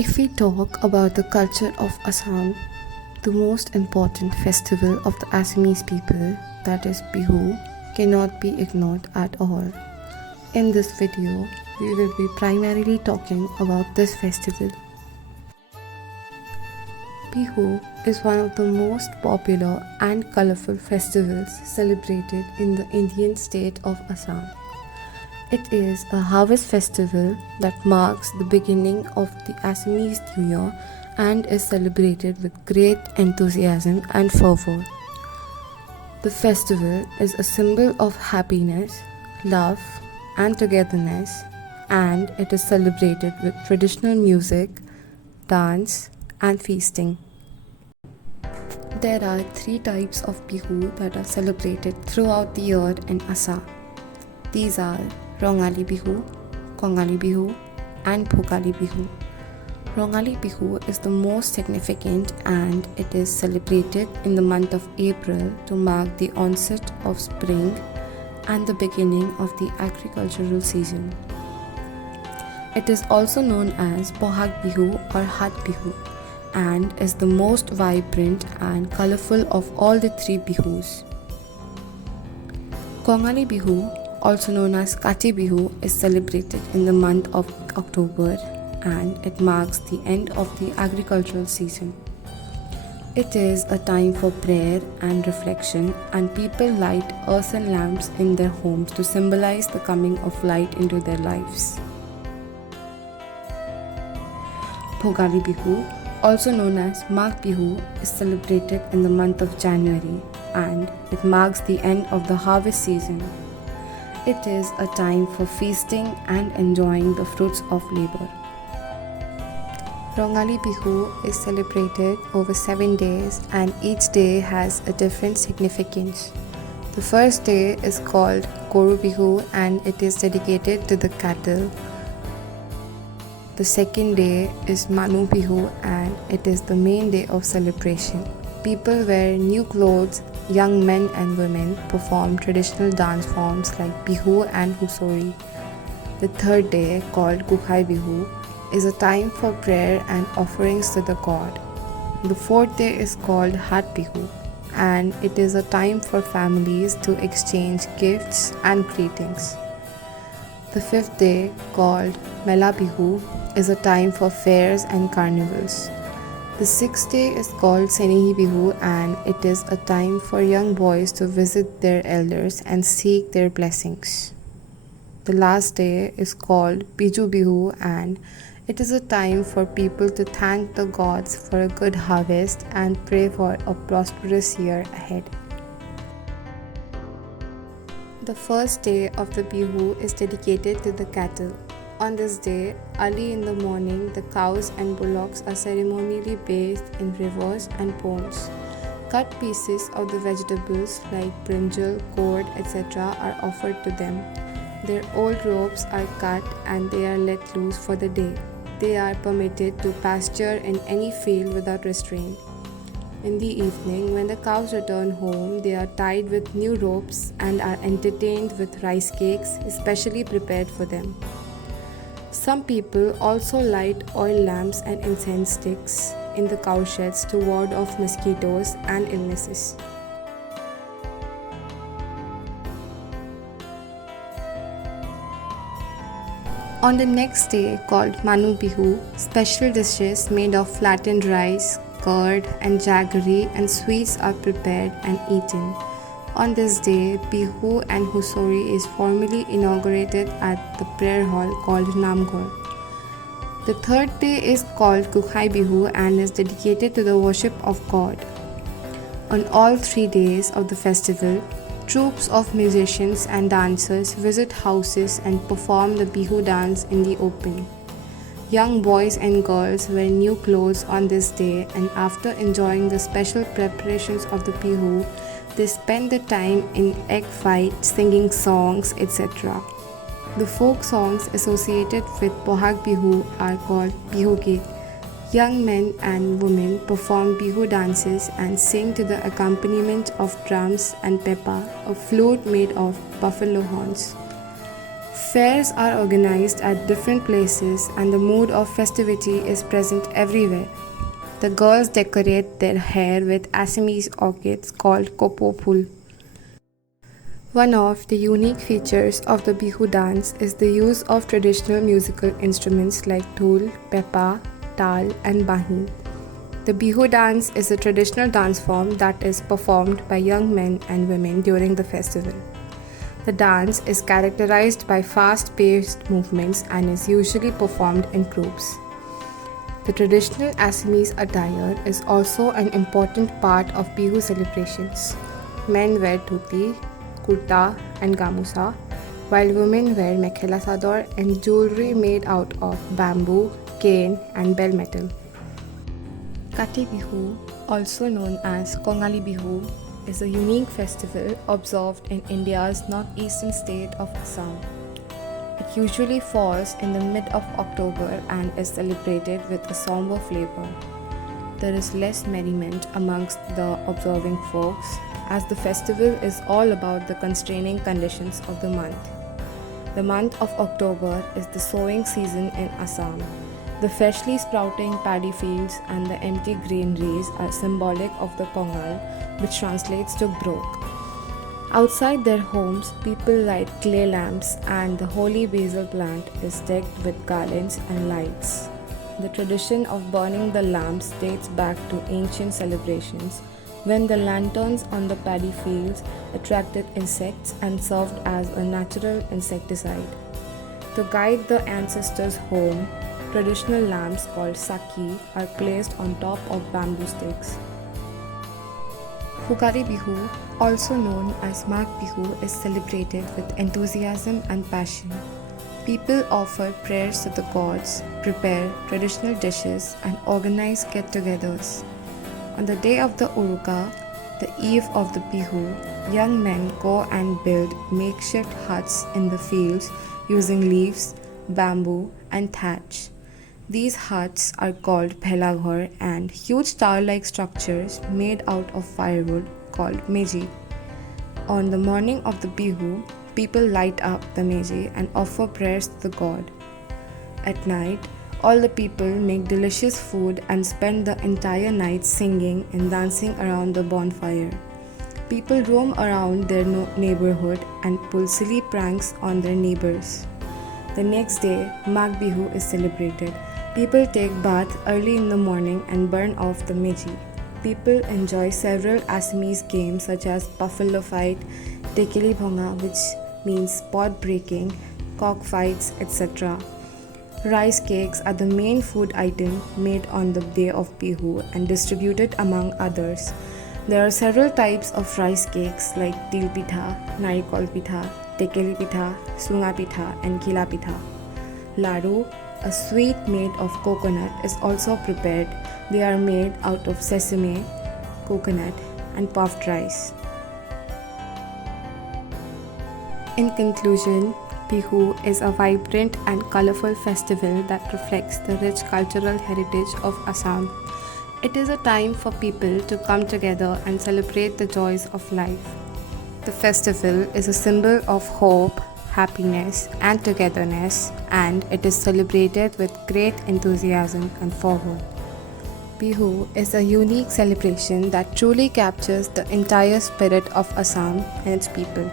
If we talk about the culture of Assam, the most important festival of the Assamese people, that is Bihu, cannot be ignored at all. In this video, we will be primarily talking about this festival. Bihu is one of the most popular and colourful festivals celebrated in the Indian state of Assam. It is a harvest festival that marks the beginning of the Assamese New Year and is celebrated with great enthusiasm and fervour. The festival is a symbol of happiness, love, and togetherness, and it is celebrated with traditional music, dance, and feasting. There are 3 types of Bihu that are celebrated throughout the year in Assam. These are Rongali Bihu, Kongali Bihu, and Bhogali Bihu. Rongali Bihu is the most significant and it is celebrated in the month of April to mark the onset of spring and the beginning of the agricultural season. It is also known as Bohag Bihu or Hat Bihu and is the most vibrant and colourful of all the 3 Bihus. Kongali Bihu, also known as Kati Bihu, is celebrated in the month of October and it marks the end of the agricultural season. It is a time for prayer and reflection, and people light earthen lamps in their homes to symbolize the coming of light into their lives. Bhogali Bihu, also known as Magh Bihu, is celebrated in the month of January and it marks the end of the harvest season. It is a time for feasting and enjoying the fruits of labor. Rongali Bihu is celebrated over 7 days and each day has a different significance. The first day is called Goru Bihu and it is dedicated to the cattle. The second day is Manu Bihu and it is the main day of celebration. People wear new clothes. Young men and women perform traditional dance forms like Bihu and Husori. The third day, called Gukhai Bihu, is a time for prayer and offerings to the god. The fourth day is called Hat Bihu and it is a time for families to exchange gifts and greetings. The fifth day, called Mela Bihu, is a time for fairs and carnivals. The 6th day is called Senehi Bihu and it is a time for young boys to visit their elders and seek their blessings. The last day is called Biju Bihu and it is a time for people to thank the gods for a good harvest and pray for a prosperous year ahead. The first day of the Bihu is dedicated to the cattle. On this day, early in the morning, the cows and bullocks are ceremonially bathed in rivers and ponds. Cut pieces of the vegetables like brinjal, gourd, etc. are offered to them. Their old robes are cut and they are let loose for the day. They are permitted to pasture in any field without restraint. In the evening, when the cows return home, they are tied with new ropes and are entertained with rice cakes, especially prepared for them. Some people also light oil lamps and incense sticks in the cow sheds to ward off mosquitoes and illnesses. On the next day, called Manu Bihu, special dishes made of flattened rice, curd and jaggery and sweets are prepared and eaten. On this day, Bihu and Husori is formally inaugurated at the prayer hall called Namgor. The third day is called Gukhai Bihu and is dedicated to the worship of God. On all 3 days of the festival, troops of musicians and dancers visit houses and perform the Bihu dance in the open. Young boys and girls wear new clothes on this day and after enjoying the special preparations of the Bihu, they spend the time in egg fight, singing songs, etc. The folk songs associated with Bohag Bihu are called Bihu Geet. Young men and women perform Bihu dances and sing to the accompaniment of drums and pepa, a flute made of buffalo horns. Fairs are organized at different places and the mood of festivity is present everywhere. The girls decorate their hair with Assamese orchids called kopopul. One of the unique features of the Bihu dance is the use of traditional musical instruments like dhol, pepa, tal, and bahi. The Bihu dance is a traditional dance form that is performed by young men and women during the festival. The dance is characterized by fast-paced movements and is usually performed in groups. The traditional Assamese attire is also an important part of Bihu celebrations. Men wear dhuti, kurta and gamusa, while women wear mekhela sador and jewelry made out of bamboo, cane and bell metal. Kati Bihu, also known as Kongali Bihu, is a unique festival observed in India's northeastern state of Assam. It usually falls in the mid of October and is celebrated with a somber flavor. There is less merriment amongst the observing folks, as the festival is all about the constraining conditions of the month. The month of October is the sowing season in Assam. The freshly sprouting paddy fields and the empty granaries are symbolic of the Pongal, which translates to brok. Outside their homes, people light clay lamps and the holy basil plant is decked with garlands and lights. The tradition of burning the lamps dates back to ancient celebrations when the lanterns on the paddy fields attracted insects and served as a natural insecticide. To guide the ancestors home, traditional lamps called saki are placed on top of bamboo sticks. Hugari Bihu, also known as Mag Bihu, is celebrated with enthusiasm and passion. People offer prayers to the gods, prepare traditional dishes, and organize get-togethers. On the day of the Uruka, the eve of the Bihu, young men go and build makeshift huts in the fields using leaves, bamboo, and thatch. These huts are called phelaghar and huge tower-like structures made out of firewood called meji. On the morning of the Bihu, people light up the meji and offer prayers to the god. At night, all the people make delicious food and spend the entire night singing and dancing around the bonfire. People roam around their neighborhood and pull silly pranks on their neighbors. The next day, Mag Bihu is celebrated. People take bath early in the morning and burn off the meji. People enjoy several Assamese games such as buffalo fight, tekeli bhonga, which means pot breaking, cock fights, etc. Rice cakes are the main food item made on the day of Bihu and distributed among others. There are several types of rice cakes like til pitha, narikol pitha, tekeli pitha, sunga pitha and kila pitha. Ladu, a sweet made of coconut, is also prepared. They are made out of sesame, coconut and puffed rice. In conclusion, Bihu is a vibrant and colourful festival that reflects the rich cultural heritage of Assam. It is a time for people to come together and celebrate the joys of life. The festival is a symbol of hope, happiness and togetherness, and it is celebrated with great enthusiasm and fervour. Bihu is a unique celebration that truly captures the entire spirit of Assam and its people.